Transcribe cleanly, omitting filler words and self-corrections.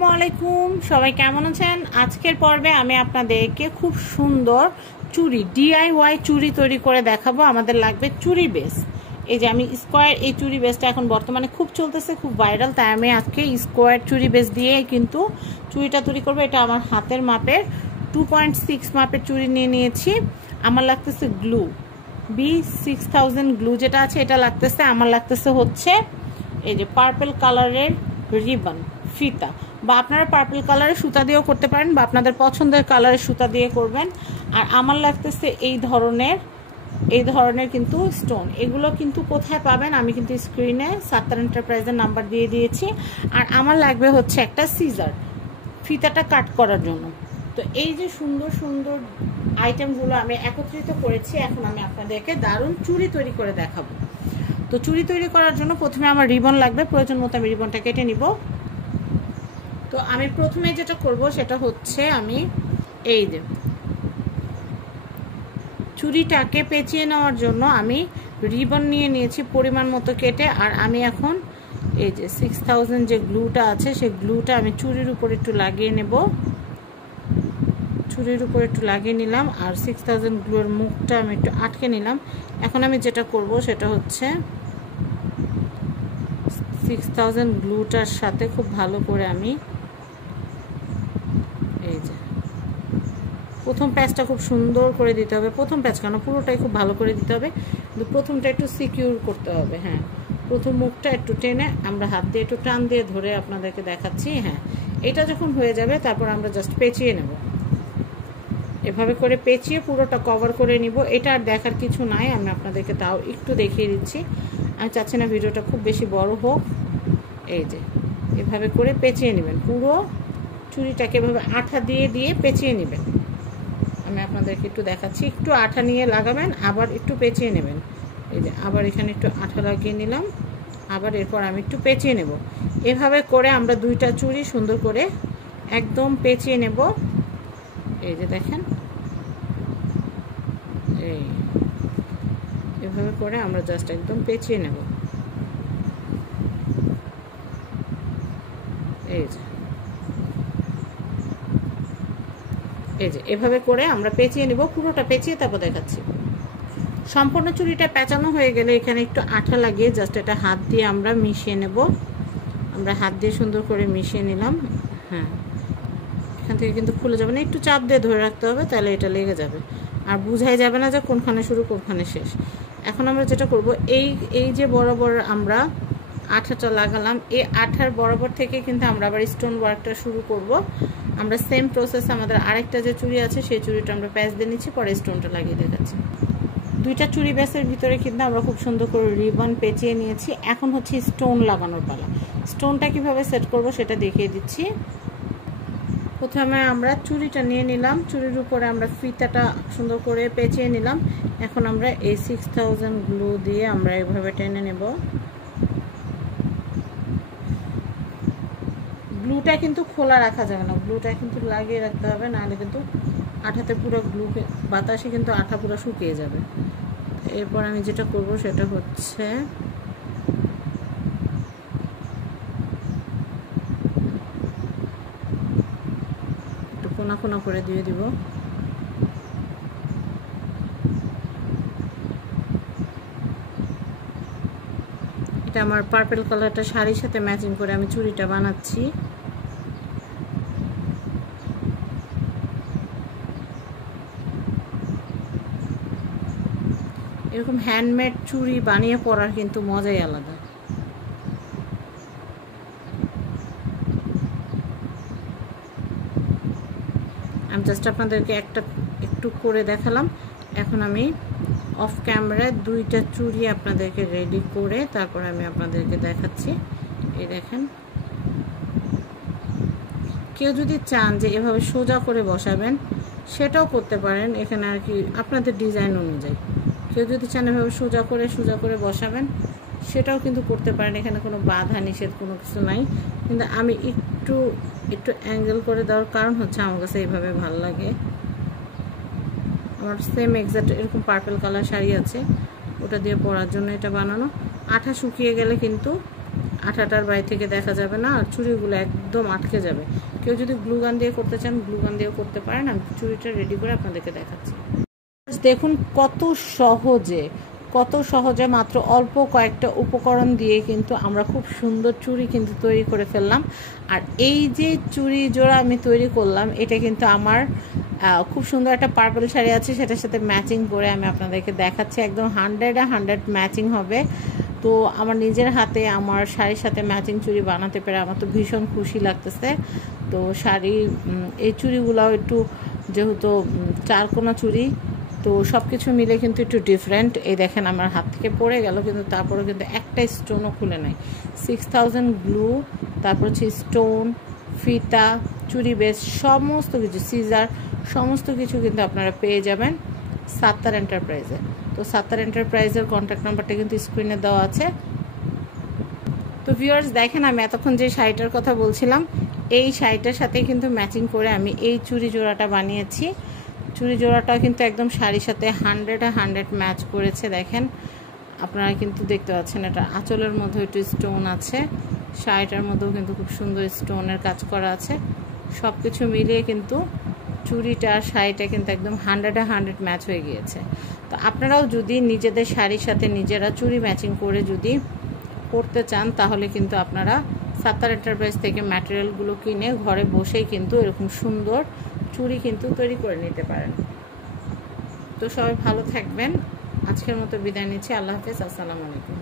আসসালামাইকুম, সবাই কেমন আছেন? আজকের পর্বে আমি আপনাদেরকে খুব সুন্দর চুড়ি DIY চুড়ি তৈরি করে দেখাবো। আমাদের লাগবে চুড়ি বেস। এই যে আমি স্কোয়ার এই চুড়ি বেসটা এখন বর্তমানে খুব চলতেছে, খুব ভাইরাল, তাই আমি আজকে স্কোয়ার চুড়ি বেস দিয়ে কিন্তু চুড়িটা তৈরি করবো। এটা আমার হাতের মাপের 2.6 মাপের চুড়ি নিয়ে নিয়েছি। আমার লাগতেছে গ্লু B6000 গ্লু যেটা আছে এটা লাগতেছে। আমার লাগতেছে হচ্ছে এই যে পার্পল কালারের রিবন ফিতা, বা আপনারা পার্পল কালারের সুতা দিয়েও করতে পারেন, বা আপনাদের পছন্দের কালারের সুতা দিয়ে করবেন। আর আমার লাগতেছে এই ধরনের কিন্তু স্টোন। এগুলো কিন্তু কোথায় পাবেন আমি কিন্তু স্ক্রিনে সাত্তার এন্টারপ্রাইজের নাম্বার দিয়ে দিয়েছি। আর আমার লাগবে হচ্ছে একটা সিজার ফিতাটা কাট করার জন্য। তো এই যে সুন্দর সুন্দর আইটেমগুলো আমি একত্রিত করেছি, এখন আমি আপনাদেরকে দারুণ চুড়ি তৈরি করে দেখাবো। তো চুড়ি তৈরি করার জন্য প্রথমে আমার রিবন লাগবে, প্রয়োজন মতো আমি রিবনটা কেটে নিব। তো আমি প্রথমে যেটা করব সেটা হচ্ছে আমি এই যে চুড়িটাকে পেঁচিয়ে নেওয়ার জন্য আমি রিবন নিয়ে নিয়েছি পরিমাণ মতো কেটে। আর আমি এখন এই যে 6000 যে গ্লুটা আছে সেই গ্লুটা আমি চুড়ির উপর একটু লাগিয়ে নেব। চুড়ির উপর একটু লাগিয়ে নিলাম, আর 6000 গ্লুয়ের মুখটা আমি একটু আটকে নিলাম। এখন আমি যেটা করব সেটা হচ্ছে 6000 গ্লুটার সাথে খুব ভালো করে আমি এই যে প্রথম প্যাচটা খুব সুন্দর করে দিতে হবে। প্রথম প্যাচ কেন, পুরোটাই খুব ভালো করে দিতে হবে, কিন্তু প্রথমটা একটু সিকিউর করতে হবে। হ্যাঁ, প্রথম মুখটা একটু টেনে আমরা হাত দিয়ে একটু টান দিয়ে ধরে আপনাদেরকে দেখাচ্ছি। হ্যাঁ, এটা যখন হয়ে যাবে তারপর আমরা জাস্ট পেঁচিয়ে নেব। এভাবে করে পেঁচিয়ে পুরোটা কভার করে নিব। এটা আর দেখার কিছু নাই, আমি আপনাদেরকে তাও একটু দেখিয়ে দিচ্ছি। আমি চাচ্ছি না ভিডিওটা খুব বেশি বড় হোক। এই যে এভাবে করে পেঁচিয়ে নেবেন, পুরো চুড়িটাকে এভাবে আঠা দিয়ে দিয়ে পেঁচিয়ে নেবেন। আমি আপনাদেরকে একটু দেখাচ্ছি, একটু আঠা নিয়ে লাগাবেন, আবার একটু পেঁচিয়ে নেবেন। এই যে আবার এখানে একটু আঠা লাগিয়ে নিলাম, আবার এরপর আমি একটু পেঁচিয়ে নেব। এভাবে করে আমরা দুইটা চুড়ি সুন্দর করে একদম পেঁচিয়ে নেব। এই যে দেখেন, এই এভাবে করে আমরা জাস্ট একদম পেঁচিয়ে নেব। এই যে এভাবে করে আমরা পেঁচিয়ে নিব, পুরোটা পেঁচিয়ে তারপর দেখাচ্ছি। সম্পূর্ণ চুড়িটা পেঁচানো হয়ে গেলে এখানে একটু আঠা লাগিয়ে জাস্ট এটা হাত দিয়ে আমরা মিশিয়ে নেব। আমরা হাত দিয়ে সুন্দর করে মিশিয়ে নিলাম। হ্যাঁ, এখান থেকে কিন্তু খুলে যাবে না, একটু চাপ দিয়ে ধরে রাখতে হবে, তাহলে এটা লেগে যাবে আর বুঝাই যাবে না যে কোনখানে শুরু কোনখানে শেষ। এখন আমরা যেটা করব, এই যে বরাবর আমরা আঠাটা লাগালাম, এই আঠার বরাবর থেকে কিন্তু আমরা আবার স্টোন ওয়ার্কটা শুরু করব। আমরা সেম প্রসেস আমাদের আরেকটা যে চুড়ি আছে সেই চুড়িটা আমরা প্যাচ দিয়ে নিচ্ছি, পরে স্টোনটা লাগিয়ে দেখাচ্ছি। দুইটা চুড়ি ব্যাসের ভিতরে কিন্তু আমরা খুব সুন্দর করে রিবন পেঁচিয়ে নিয়েছি। এখন হচ্ছে স্টোন লাগানোর পালা। স্টোনটা কিভাবে সেট করব সেটা দেখিয়ে দিচ্ছি। প্রথমে আমরা চুড়িটা নিয়ে নিলাম, চুড়ির উপরে আমরা ফিতাটা সুন্দর করে পেঁচিয়ে নিলাম। এখন আমরা এই 6000 গ্লু দিয়ে আমরা এভাবে টেনে নেব। গ্লুটা কিন্তু খোলা রাখা যাবে না, গ্লুটা কিন্তু লাগিয়ে রাখতে হবে, নাহলে কিন্তু আঠাতে পুরো গ্লু বাতাসে কিন্তু আঠা পুরো শুকিয়ে যাবে। এরপর আমি যেটা করব সেটা হচ্ছে একটু কোনা কোনা করে দিয়ে দিব। এটা আমার পার্পল কালারটা শাড়ির সাথে ম্যাচিং করে আমি চুড়িটা বানাচ্ছি। এরকম হ্যান্ডমেড চুড়ি বানিয়ে পরার কিন্তু মজাই আলাদা। আমি জাস্ট আপনাদেরকে একটু করে দেখালাম। এখন আমি অফ ক্যামেরায় দুইটা চুড়ি আপনাদেরকে রেডি করে তারপর আমি আপনাদেরকে দেখাচ্ছি। এই দেখেন, কেউ যদি চান যে এভাবে সোজা করে বসাবেন সেটাও করতে পারেন, এখানে আর কি আপনাদের ডিজাইন অনুযায়ী। কেউ যদি চান এভাবে সোজা করে বসাবেন সেটাও কিন্তু করতে পারেন, এখানে কোনো বাধা নিষেধ কোনো কিছু নাই। কিন্তু আমি একটু অ্যাঙ্গেল করে দেওয়ার কারণ হচ্ছে আমার কাছে এইভাবে ভালো লাগে। আমার সেম এক্সাক্ট এরকম পার্পল কালার শাড়ি আছে, ওটা দিয়ে পরার জন্য এটা বানানো। আঠা শুকিয়ে গেলে কিন্তু আঠাটার বাইরে থেকে দেখা যাবে না, আর চুড়িগুলো একদম আটকে যাবে। কেউ যদি গ্লু গান দিয়ে করতে চান গ্লু গান দিয়েও করতে পারেন। আমি চুড়িটা রেডি করে আপনাদেরকে দেখাচ্ছি। দেখুন কত সহজে মাত্র অল্প কয়েকটা উপকরণ দিয়ে কিন্তু আমরা খুব সুন্দর চুড়ি কিন্তু তৈরি করে ফেললাম। আর এই যে চুড়ি জোড়া আমি তৈরি করলাম, এটা কিন্তু আমার খুব সুন্দর একটা পার্পল শাড়ি আছে, সেটার সাথে ম্যাচিং করে আমি আপনাদেরকে দেখাচ্ছি। একদম 100 ম্যাচিং হবে। তো আমার নিজের হাতে আমার শাড়ির সাথে ম্যাচিং চুড়ি বানাতে পেরে আমার তো ভীষণ খুশি লাগতেছে। তো এই চুড়িগুলোও একটু যেহেতু চারকোনা চুড়ি, তো সব কিছু মিলে কিন্তু একটু ডিফারেন্ট। এই দেখেন আমার হাত থেকে পড়ে গেল, কিন্তু তারপরে কিন্তু একটা স্টোনও খুলে নাই। 6000 গ্লু, তারপর হচ্ছে স্টোন, ফিতা, চুড়ি বেস, সমস্ত কিছু, সিজার, সমস্ত কিছু কিন্তু আপনারা পেয়ে যাবেন সাত্তার এন্টারপ্রাইজে। তো সাত্তার এন্টারপ্রাইজের কন্ট্যাক্ট নাম্বারটা কিন্তু স্ক্রিনে দেওয়া আছে। তো ভিউয়ার্স দেখেন, আমি এতক্ষণ যে শাড়িটার কথা বলছিলাম, এই শাড়িটার সাথে কিন্তু ম্যাচিং করে আমি এই চুড়ি জোড়াটা বানিয়েছি। চুড়ি জোড়াটা কিন্তু একদম শাড়ির সাথে 100 ম্যাচ করেছে। দেখেন আপনারা কিন্তু দেখতে পাচ্ছেন, এটা আঁচলের মধ্যে একটু স্টোন আছে, শাড়িটার মধ্যেও কিন্তু খুব সুন্দর স্টোনের কাজ করা আছে। সব কিছু মিলিয়ে কিন্তু চুড়িটা শাড়িটা কিন্তু একদম 100 ম্যাচ হয়ে গিয়েছে। তো আপনারাও যদি নিজেদের শাড়ির সাথে নিজেরা চুড়ি ম্যাচিং করে যদি করতে চান, তাহলে কিন্তু আপনারা সাত্তার এন্টারপ্রাইজ থেকে ম্যাটেরিয়ালগুলো কিনে ঘরে বসেই কিন্তু এরকম সুন্দর চুড়ি কিন্তু তৈরি করে নিতে পারেন। তো সবাই ভালো থাকবেন। আজকের মতো বিদায় নিচ্ছি। আল্লাহ হাফেজ। আসসালামু আলাইকুম।